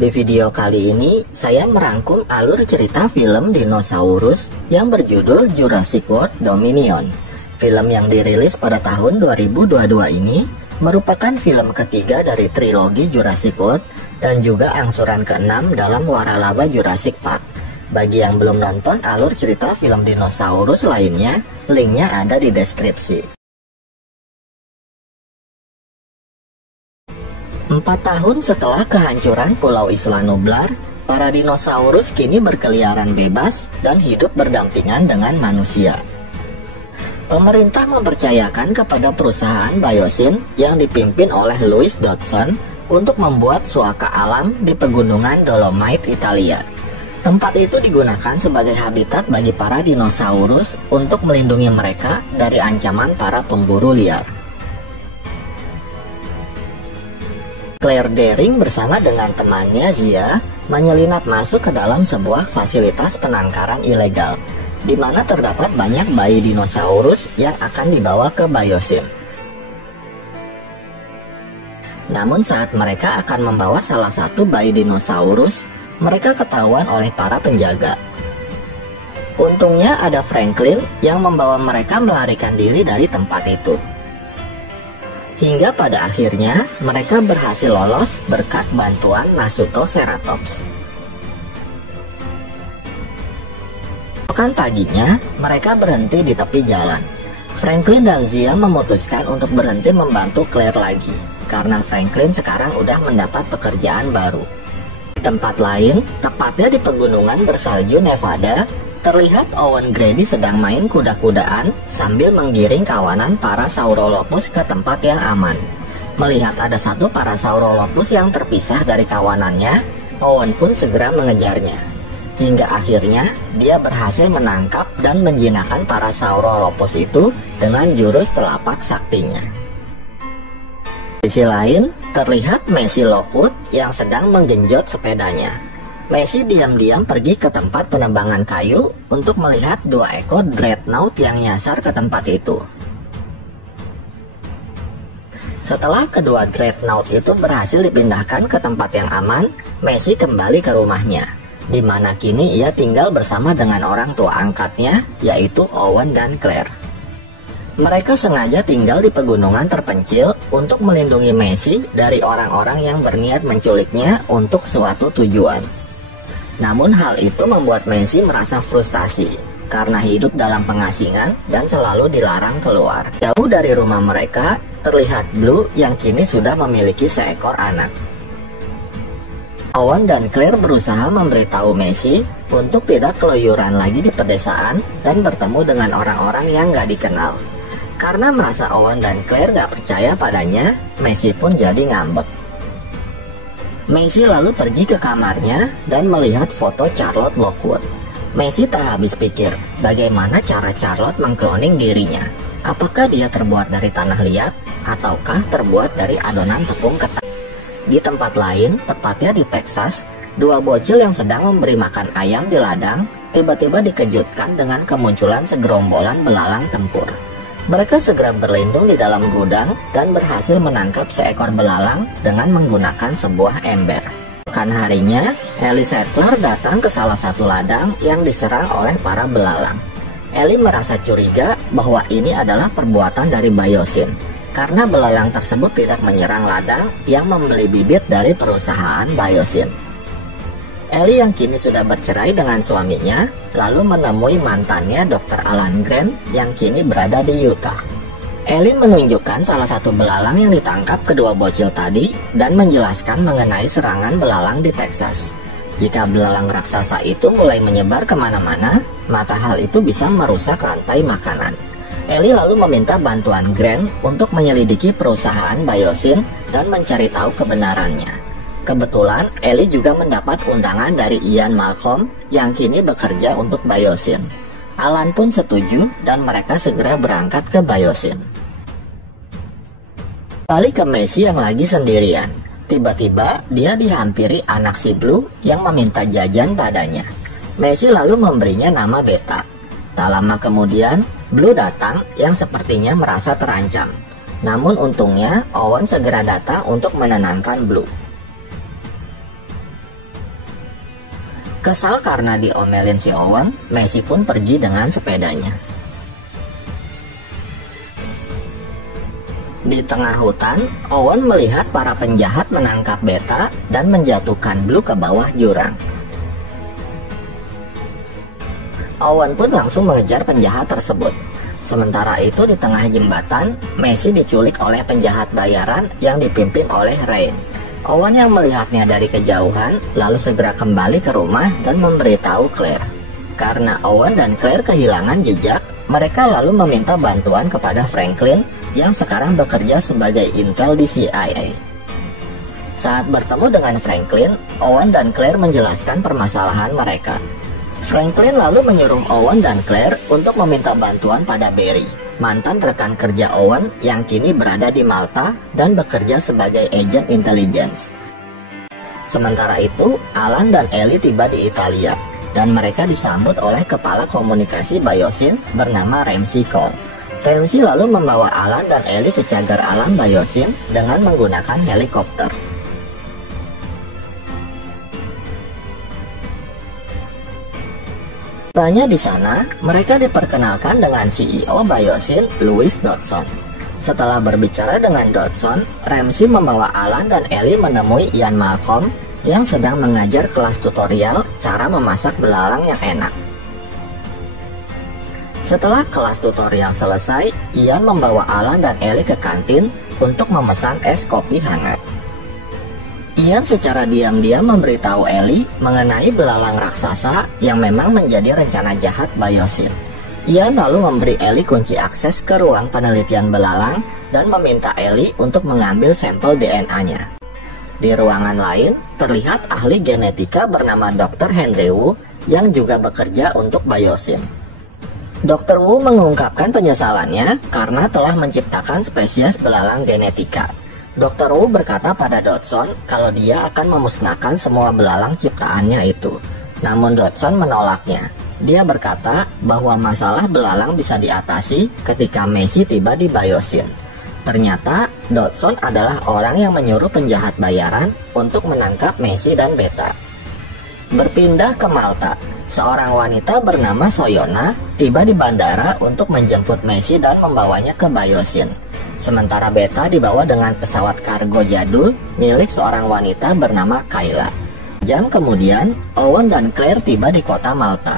Di video kali ini, saya merangkum alur cerita film dinosaurus yang berjudul Jurassic World Dominion. Film yang dirilis pada tahun 2022 ini merupakan film ketiga dari trilogi Jurassic World dan juga angsuran ke-6 dalam waralaba Jurassic Park. Bagi yang belum nonton alur cerita film dinosaurus lainnya, linknya ada di deskripsi. 4 tahun setelah kehancuran Pulau Isla Nublar, para dinosaurus kini berkeliaran bebas dan hidup berdampingan dengan manusia. Pemerintah mempercayakan kepada perusahaan Biosyn yang dipimpin oleh Louis Dodson untuk membuat suaka alam di pegunungan Dolomite, Italia. Tempat itu digunakan sebagai habitat bagi para dinosaurus untuk melindungi mereka dari ancaman para pemburu liar. Claire Dearing bersama dengan temannya Zia menyelinap masuk ke dalam sebuah fasilitas penangkaran ilegal, di mana terdapat banyak bayi dinosaurus yang akan dibawa ke Biosyn. Namun saat mereka akan membawa salah satu bayi dinosaurus, mereka ketahuan oleh para penjaga. Untungnya ada Franklin yang membawa mereka melarikan diri dari tempat itu. Hingga pada akhirnya mereka berhasil lolos berkat bantuan Nasutoceratops. Pekan paginya, mereka berhenti di tepi jalan. Franklin dan Zia memutuskan untuk berhenti membantu Claire lagi, karena Franklin sekarang udah mendapat pekerjaan baru. Di tempat lain, tepatnya di pegunungan bersalju Nevada, terlihat Owen Grady sedang main kuda-kudaan sambil menggiring kawanan para Saurolophus ke tempat yang aman. Melihat ada satu para Saurolophus yang terpisah dari kawanannya, Owen pun segera mengejarnya. Hingga akhirnya dia berhasil menangkap dan menjinakkan para Saurolophus itu dengan jurus telapak saktinya. Di sisi lain, terlihat Macy Lockwood yang sedang menggenjot sepedanya. Macy diam-diam pergi ke tempat penebangan kayu untuk melihat 2 ekor dreadnought yang nyasar ke tempat itu. Setelah kedua dreadnought itu berhasil dipindahkan ke tempat yang aman, Macy kembali ke rumahnya, di mana kini ia tinggal bersama dengan orang tua angkatnya, yaitu Owen dan Claire. Mereka sengaja tinggal di pegunungan terpencil untuk melindungi Macy dari orang-orang yang berniat menculiknya untuk suatu tujuan. Namun hal itu membuat Macy merasa frustasi karena hidup dalam pengasingan dan selalu dilarang keluar. Jauh dari rumah mereka, terlihat Blue yang kini sudah memiliki seekor anak. Owen dan Claire berusaha memberitahu Macy untuk tidak keluyuran lagi di pedesaan dan bertemu dengan orang-orang yang gak dikenal. Karena merasa Owen dan Claire gak percaya padanya, Macy pun jadi ngambek. Macy lalu pergi ke kamarnya dan melihat foto Charlotte Lockwood. Macy tak habis pikir bagaimana cara Charlotte mengkloning dirinya. Apakah dia terbuat dari tanah liat ataukah terbuat dari adonan tepung ketan? Di tempat lain, tepatnya di Texas, 2 bocil yang sedang memberi makan ayam di ladang tiba-tiba dikejutkan dengan kemunculan segerombolan belalang tempur. Mereka segera berlindung di dalam gudang dan berhasil menangkap seekor belalang dengan menggunakan sebuah ember. Pekan harinya, Ellie Sattler datang ke salah satu ladang yang diserang oleh para belalang. Ellie merasa curiga bahwa ini adalah perbuatan dari Biosyn, karena belalang tersebut tidak menyerang ladang yang membeli bibit dari perusahaan Biosyn. Ellie yang kini sudah bercerai dengan suaminya, lalu menemui mantannya Dr. Alan Grant yang kini berada di Utah. Ellie menunjukkan salah satu belalang yang ditangkap kedua bocil tadi dan menjelaskan mengenai serangan belalang di Texas. Jika belalang raksasa itu mulai menyebar kemana-mana, maka hal itu bisa merusak rantai makanan. Ellie lalu meminta bantuan Grant untuk menyelidiki perusahaan Biosyn dan mencari tahu kebenarannya. Kebetulan, Ellie juga mendapat undangan dari Ian Malcolm yang kini bekerja untuk Biosyn. Alan pun setuju dan mereka segera berangkat ke Biosyn. Balik ke Macy yang lagi sendirian. Tiba-tiba dia dihampiri anak si Blue yang meminta jajan padanya. Macy lalu memberinya nama Beta. Tak lama kemudian, Blue datang yang sepertinya merasa terancam. Namun untungnya Owen segera datang untuk menenangkan Blue. Kesal karena diomelin si Owen, Messi pun pergi dengan sepedanya. Di tengah hutan, Owen melihat para penjahat menangkap Beta dan menjatuhkan Blue ke bawah jurang. Owen pun langsung mengejar penjahat tersebut. Sementara itu di tengah jembatan, Messi diculik oleh penjahat bayaran yang dipimpin oleh Rain. Owen yang melihatnya dari kejauhan, lalu segera kembali ke rumah dan memberitahu Claire. Karena Owen dan Claire kehilangan jejak, mereka lalu meminta bantuan kepada Franklin yang sekarang bekerja sebagai intel di CIA. Saat bertemu dengan Franklin, Owen dan Claire menjelaskan permasalahan mereka. Franklin lalu menyuruh Owen dan Claire untuk meminta bantuan pada Barry, mantan rekan kerja Owen yang kini berada di Malta dan bekerja sebagai agen intelligence. Sementara itu, Alan dan Ellie tiba di Italia, dan mereka disambut oleh kepala komunikasi Biosyn bernama Ramsey Cole. Ramsey lalu membawa Alan dan Ellie ke cagar alam Biosyn dengan menggunakan helikopter. Tanya di sana, mereka diperkenalkan dengan CEO Biosyn, Louis Dodson. Setelah berbicara dengan Dodson, Ramsey membawa Alan dan Ellie menemui Ian Malcolm yang sedang mengajar kelas tutorial cara memasak belalang yang enak. Setelah kelas tutorial selesai, Ian membawa Alan dan Ellie ke kantin untuk memesan es kopi hangat. Ian secara diam-diam memberitahu Ellie mengenai belalang raksasa yang memang menjadi rencana jahat Biosyn. Ian lalu memberi Ellie kunci akses ke ruang penelitian belalang dan meminta Ellie untuk mengambil sampel DNA-nya. Di ruangan lain, terlihat ahli genetika bernama Dr. Henry Wu yang juga bekerja untuk Biosyn. Dr. Wu mengungkapkan penyesalannya karena telah menciptakan spesies belalang genetika. Dr. Wu berkata pada Dodson kalau dia akan memusnahkan semua belalang ciptaannya itu. Namun Dodson menolaknya. Dia berkata bahwa masalah belalang bisa diatasi ketika Messi tiba di Biosyn. Ternyata Dodson adalah orang yang menyuruh penjahat bayaran untuk menangkap Messi dan Beta. Berpindah ke Malta, seorang wanita bernama Soyona tiba di bandara untuk menjemput Messi dan membawanya ke Biosyn. Sementara Beta dibawa dengan pesawat kargo jadul milik seorang wanita bernama Kayla. Jam kemudian, Owen dan Claire tiba di kota Malta.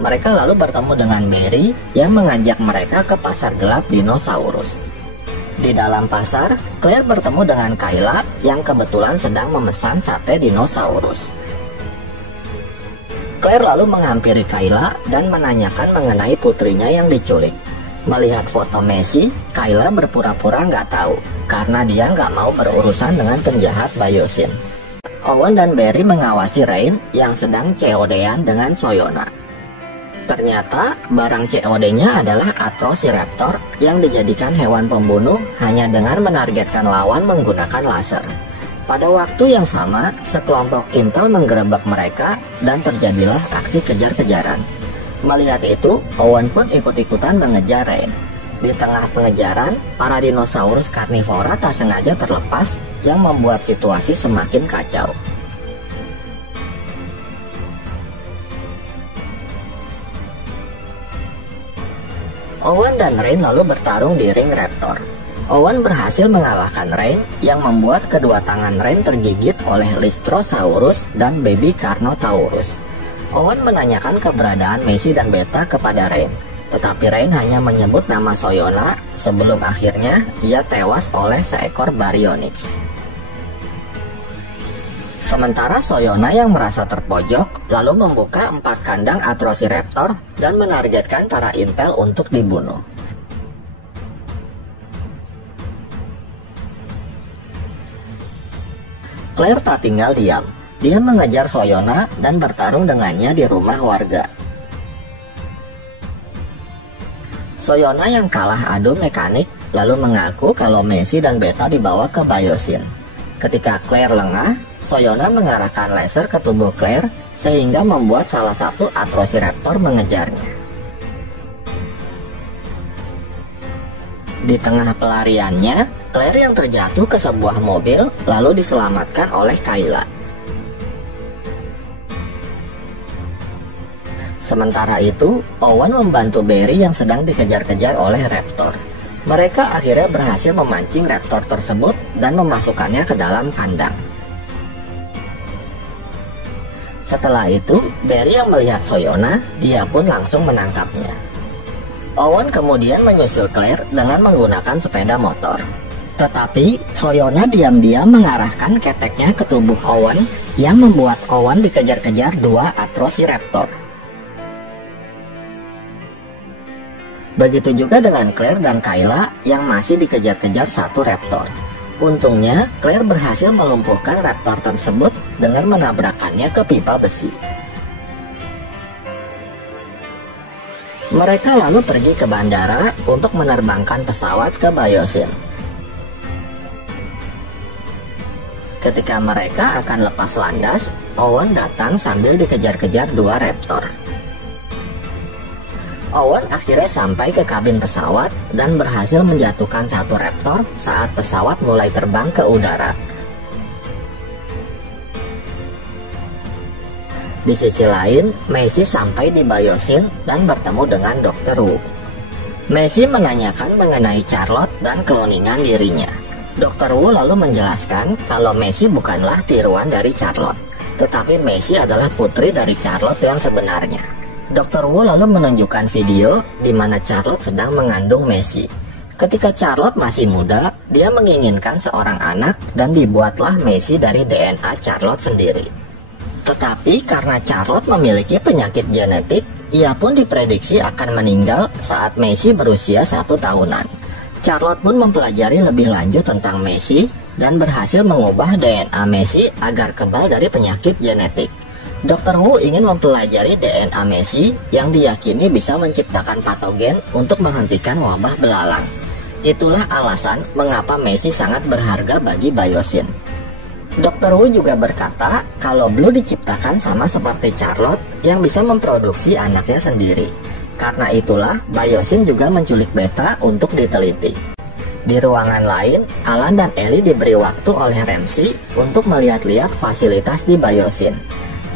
Mereka lalu bertemu dengan Barry yang mengajak mereka ke pasar gelap dinosaurus. Di dalam pasar, Claire bertemu dengan Kayla yang kebetulan sedang memesan sate dinosaurus. Claire lalu menghampiri Kayla dan menanyakan mengenai putrinya yang diculik. Melihat foto Messi, Kayla berpura-pura nggak tahu karena dia nggak mau berurusan dengan penjahat Biosyn. Owen dan Barry mengawasi Rain yang sedang COD-an dengan Soyona. Ternyata barang COD-nya adalah Atrociraptor yang dijadikan hewan pembunuh hanya dengan menargetkan lawan menggunakan laser. Pada waktu yang sama, sekelompok intel menggerebek mereka dan terjadilah aksi kejar-kejaran. Melihat itu, Owen pun ikut-ikutan mengejar Rain. Di tengah pengejaran, para dinosaurus karnivora tak sengaja terlepas yang membuat situasi semakin kacau. Owen dan Rain lalu bertarung di ring Raptor. Owen berhasil mengalahkan Rain yang membuat kedua tangan Rain tergigit oleh Lystrosaurus dan Baby Carnotaurus. Owen menanyakan keberadaan Messi dan Beta kepada Rain, tetapi Rain hanya menyebut nama Soyona sebelum akhirnya ia tewas oleh seekor Baryonyx. Sementara Soyona yang merasa terpojok lalu membuka 4 kandang Atrociraptor dan menargetkan para intel untuk dibunuh. Claire tak tinggal diam. Dia mengejar Soyona dan bertarung dengannya di rumah warga. Soyona yang kalah adu mekanik lalu mengaku kalau Messi dan Beta dibawa ke Biosyn. Ketika Claire lengah, Soyona mengarahkan laser ke tubuh Claire sehingga membuat salah satu Atrociraptor mengejarnya. Di tengah pelariannya, Claire yang terjatuh ke sebuah mobil lalu diselamatkan oleh Kayla. Sementara itu, Owen membantu Barry yang sedang dikejar-kejar oleh raptor. Mereka akhirnya berhasil memancing raptor tersebut dan memasukkannya ke dalam kandang. Setelah itu, Barry yang melihat Soyona, dia pun langsung menangkapnya. Owen kemudian menyusul Claire dengan menggunakan sepeda motor. Tetapi, Soyona diam-diam mengarahkan keteknya ke tubuh Owen yang membuat Owen dikejar-kejar dua Atrociraptor. Begitu juga dengan Claire dan Kayla yang masih dikejar-kejar satu raptor. Untungnya, Claire berhasil melumpuhkan raptor tersebut dengan menabrakkannya ke pipa besi. Mereka lalu pergi ke bandara untuk menerbangkan pesawat ke Biosyn. Ketika mereka akan lepas landas, Owen datang sambil dikejar-kejar dua raptor. Owen akhirnya sampai ke kabin pesawat dan berhasil menjatuhkan satu raptor saat pesawat mulai terbang ke udara. Di sisi lain, Macy sampai di Biosyn dan bertemu dengan Dr. Wu. Macy menanyakan mengenai Charlotte dan kloningan dirinya. Dr. Wu lalu menjelaskan kalau Macy bukanlah tiruan dari Charlotte, tetapi Macy adalah putri dari Charlotte yang sebenarnya. Dr. Wu lalu menunjukkan video di mana Charlotte sedang mengandung Macy. Ketika Charlotte masih muda, dia menginginkan seorang anak dan dibuatlah Macy dari DNA Charlotte sendiri. Tetapi karena Charlotte memiliki penyakit genetik, ia pun diprediksi akan meninggal saat Macy berusia 1 tahunan. Charlotte pun mempelajari lebih lanjut tentang Macy dan berhasil mengubah DNA Macy agar kebal dari penyakit genetik. Dr. Wu ingin mempelajari DNA Macy yang diyakini bisa menciptakan patogen untuk menghentikan wabah belalang. Itulah alasan mengapa Macy sangat berharga bagi Biosyn. Dr. Wu juga berkata kalau Blue diciptakan sama seperti Charlotte yang bisa memproduksi anaknya sendiri. Karena itulah Biosyn juga menculik Beta untuk diteliti. Di ruangan lain, Alan dan Ellie diberi waktu oleh Ramsey untuk melihat-lihat fasilitas di Biosyn.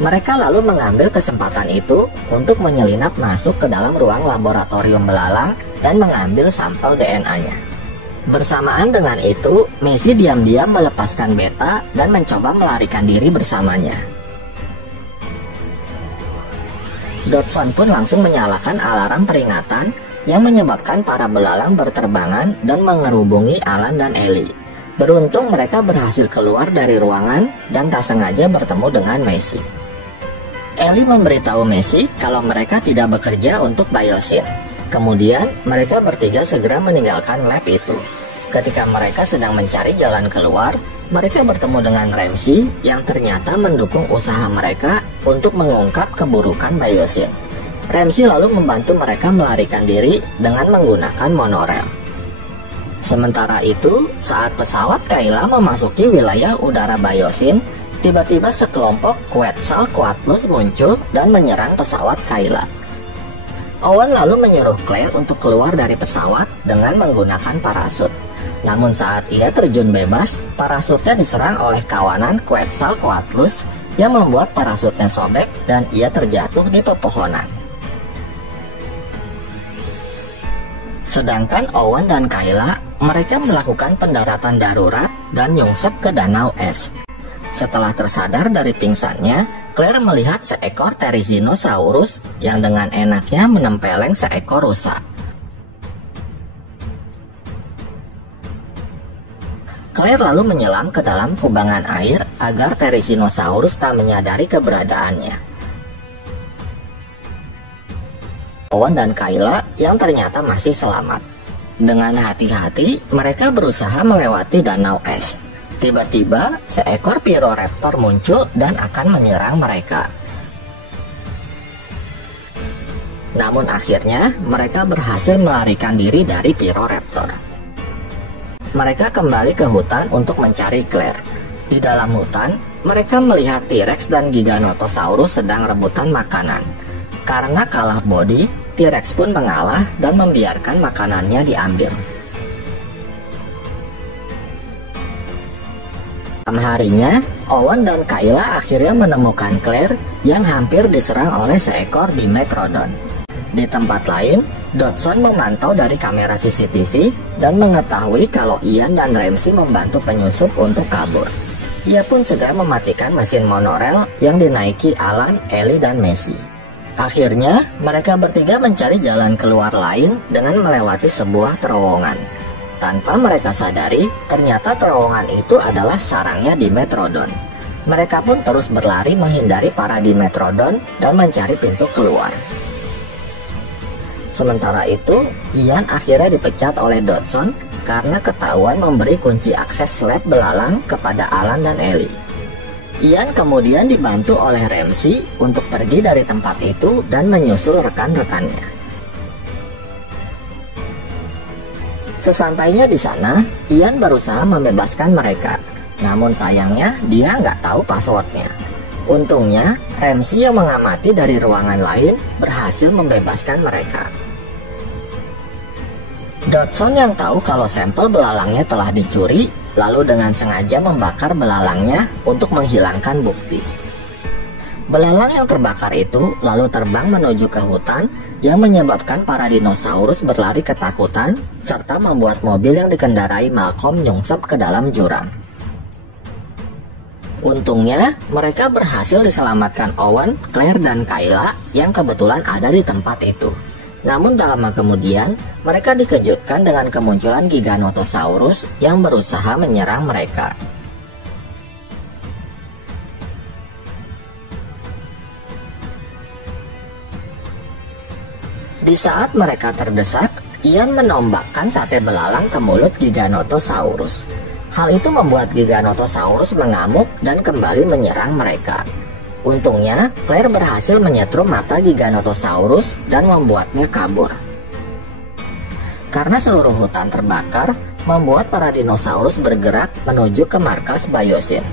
Mereka lalu mengambil kesempatan itu untuk menyelinap masuk ke dalam ruang laboratorium belalang dan mengambil sampel DNA-nya. Bersamaan dengan itu, Macy diam-diam melepaskan Beta dan mencoba melarikan diri bersamanya. Dodson pun langsung menyalakan alarm peringatan yang menyebabkan para belalang berterbangan dan mengerubungi Alan dan Ellie. Beruntung mereka berhasil keluar dari ruangan dan tak sengaja bertemu dengan Macy. Ellie memberitahu Macy kalau mereka tidak bekerja untuk Biosyn. Kemudian, mereka bertiga segera meninggalkan lab itu. Ketika mereka sedang mencari jalan keluar, mereka bertemu dengan Ramsey yang ternyata mendukung usaha mereka untuk mengungkap keburukan Biosyn. Ramsey lalu membantu mereka melarikan diri dengan menggunakan monorel. Sementara itu, saat pesawat Kayla memasuki wilayah udara Biosyn, tiba-tiba sekelompok Quetzalcoatlus muncul dan menyerang pesawat Kayla. Owen lalu menyuruh Claire untuk keluar dari pesawat dengan menggunakan parasut. Namun saat ia terjun bebas, parasutnya diserang oleh kawanan Quetzalcoatlus yang membuat parasutnya sobek dan ia terjatuh di pepohonan. Sedangkan Owen dan Kayla, mereka melakukan pendaratan darurat dan nyungsep ke danau es. Setelah tersadar dari pingsannya, Claire melihat seekor Therizinosaurus yang dengan enaknya menempeleng seekor rusa. Claire lalu menyelam ke dalam kubangan air agar Therizinosaurus tak menyadari keberadaannya. Owen dan Kayla yang ternyata masih selamat. Dengan hati-hati, mereka berusaha melewati danau es. Tiba-tiba, seekor Pyroraptor muncul dan akan menyerang mereka. Namun akhirnya, mereka berhasil melarikan diri dari Pyroraptor. Mereka kembali ke hutan untuk mencari Claire. Di dalam hutan, mereka melihat T-Rex dan Giganotosaurus sedang rebutan makanan. Karena kalah body, T-Rex pun mengalah dan membiarkan makanannya diambil. Malam harinya, Owen dan Kayla akhirnya menemukan Claire yang hampir diserang oleh seekor Dimetrodon. Di tempat lain, Dodson memantau dari kamera CCTV dan mengetahui kalau Ian dan Ramsey membantu penyusup untuk kabur. Ia pun segera mematikan mesin monorel yang dinaiki Alan, Ellie, dan Messi. Akhirnya, mereka bertiga mencari jalan keluar lain dengan melewati sebuah terowongan. Tanpa mereka sadari, ternyata terowongan itu adalah sarangnya Dimetrodon. Mereka pun terus berlari menghindari para Dimetrodon dan mencari pintu keluar. Sementara itu, Ian akhirnya dipecat oleh Dodson karena ketahuan memberi kunci akses lab belalang kepada Alan dan Ellie. Ian kemudian dibantu oleh Ramsey untuk pergi dari tempat itu dan menyusul rekan-rekannya. Sesampainya di sana, Ian berusaha membebaskan mereka. Namun sayangnya, dia nggak tahu passwordnya. Untungnya, Ramsey yang mengamati dari ruangan lain berhasil membebaskan mereka. Dodson yang tahu kalau sampel belalangnya telah dicuri, lalu dengan sengaja membakar belalangnya untuk menghilangkan bukti. Belalang yang terbakar itu lalu terbang menuju ke hutan yang menyebabkan para dinosaurus berlari ketakutan serta membuat mobil yang dikendarai Malcolm nyungsep ke dalam jurang. Untungnya, mereka berhasil diselamatkan Owen, Claire, dan Kayla yang kebetulan ada di tempat itu. Namun tak lama kemudian, mereka dikejutkan dengan kemunculan Giganotosaurus yang berusaha menyerang mereka. Di saat mereka terdesak, Ian menombakkan sate belalang ke mulut Giganotosaurus. Hal itu membuat Giganotosaurus mengamuk dan kembali menyerang mereka. Untungnya, Claire berhasil menyetrum mata Giganotosaurus dan membuatnya kabur. Karena seluruh hutan terbakar, membuat para dinosaurus bergerak menuju ke markas Biosyn.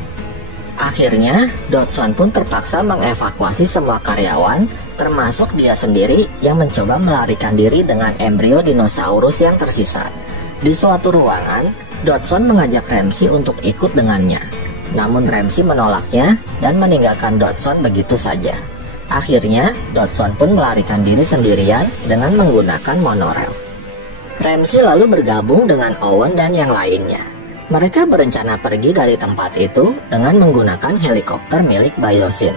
Akhirnya, Dodson pun terpaksa mengevakuasi semua karyawan, termasuk dia sendiri yang mencoba melarikan diri dengan embrio dinosaurus yang tersisa. Di suatu ruangan, Dodson mengajak Ramsey untuk ikut dengannya. Namun Ramsey menolaknya dan meninggalkan Dodson begitu saja. Akhirnya, Dodson pun melarikan diri sendirian dengan menggunakan monorel. Ramsey lalu bergabung dengan Owen dan yang lainnya. Mereka berencana pergi dari tempat itu dengan menggunakan helikopter milik Biosyn.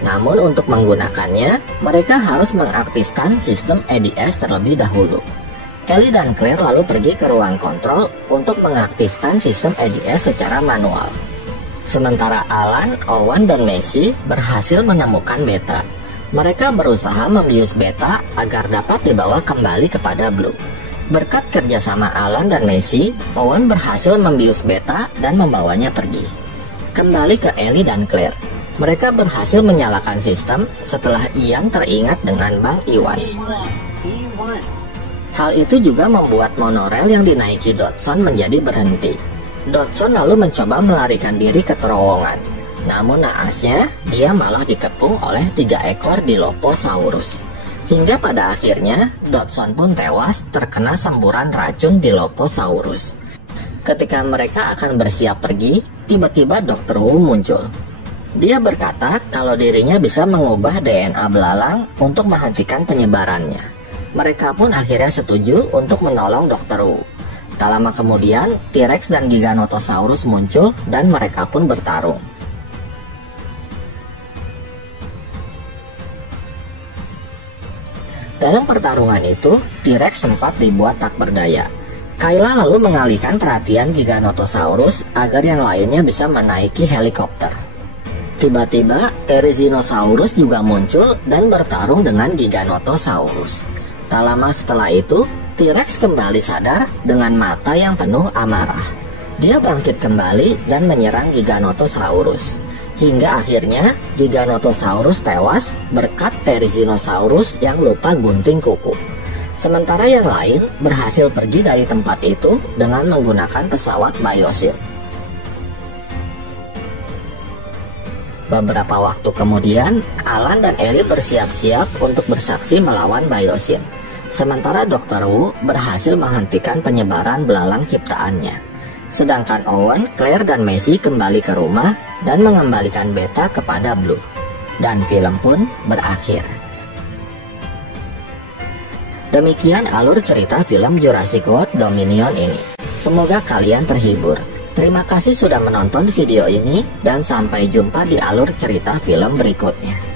Namun untuk menggunakannya, mereka harus mengaktifkan sistem EDS terlebih dahulu. Ellie dan Claire lalu pergi ke ruang kontrol untuk mengaktifkan sistem EDS secara manual. Sementara Alan, Owen, dan Messi berhasil menemukan Beta. Mereka berusaha membius Beta agar dapat dibawa kembali kepada Blue. Berkat kerjasama Alan dan Messi, Owen berhasil membius Beta dan membawanya pergi. Kembali ke Ellie dan Claire. Mereka berhasil menyalakan sistem setelah Ian teringat dengan Bang Iwan. Hal itu juga membuat monorel yang dinaiki Dodson menjadi berhenti. Dodson lalu mencoba melarikan diri ke terowongan. Namun naasnya, dia malah dikepung oleh 3 ekor Dilophosaurus. Hingga pada akhirnya, Dodson pun tewas terkena semburan racun Dilophosaurus. Ketika mereka akan bersiap pergi, tiba-tiba Dr. Wu muncul. Dia berkata kalau dirinya bisa mengubah DNA belalang untuk menghentikan penyebarannya. Mereka pun akhirnya setuju untuk menolong Dr. Wu. Tak lama kemudian, T-Rex dan Giganotosaurus muncul dan mereka pun bertarung. Dalam pertarungan itu, T-Rex sempat dibuat tak berdaya. Kayla lalu mengalihkan perhatian Giganotosaurus agar yang lainnya bisa menaiki helikopter. Tiba-tiba, Therizinosaurus juga muncul dan bertarung dengan Giganotosaurus. Tak lama setelah itu, T-Rex kembali sadar dengan mata yang penuh amarah. Dia bangkit kembali dan menyerang Giganotosaurus. Hingga akhirnya Giganotosaurus tewas berkat Therizinosaurus yang lupa gunting kuku. Sementara yang lain berhasil pergi dari tempat itu dengan menggunakan pesawat Biosyn. Beberapa waktu kemudian, Alan dan Ellie bersiap-siap untuk bersaksi melawan Biosyn. Sementara Dr. Wu berhasil menghentikan penyebaran belalang ciptaannya. Sedangkan Owen, Claire, dan Messi kembali ke rumah dan mengembalikan Beta kepada Blue. Dan film pun berakhir. Demikian alur cerita film Jurassic World Dominion ini. Semoga kalian terhibur. Terima kasih sudah menonton video ini dan sampai jumpa di alur cerita film berikutnya.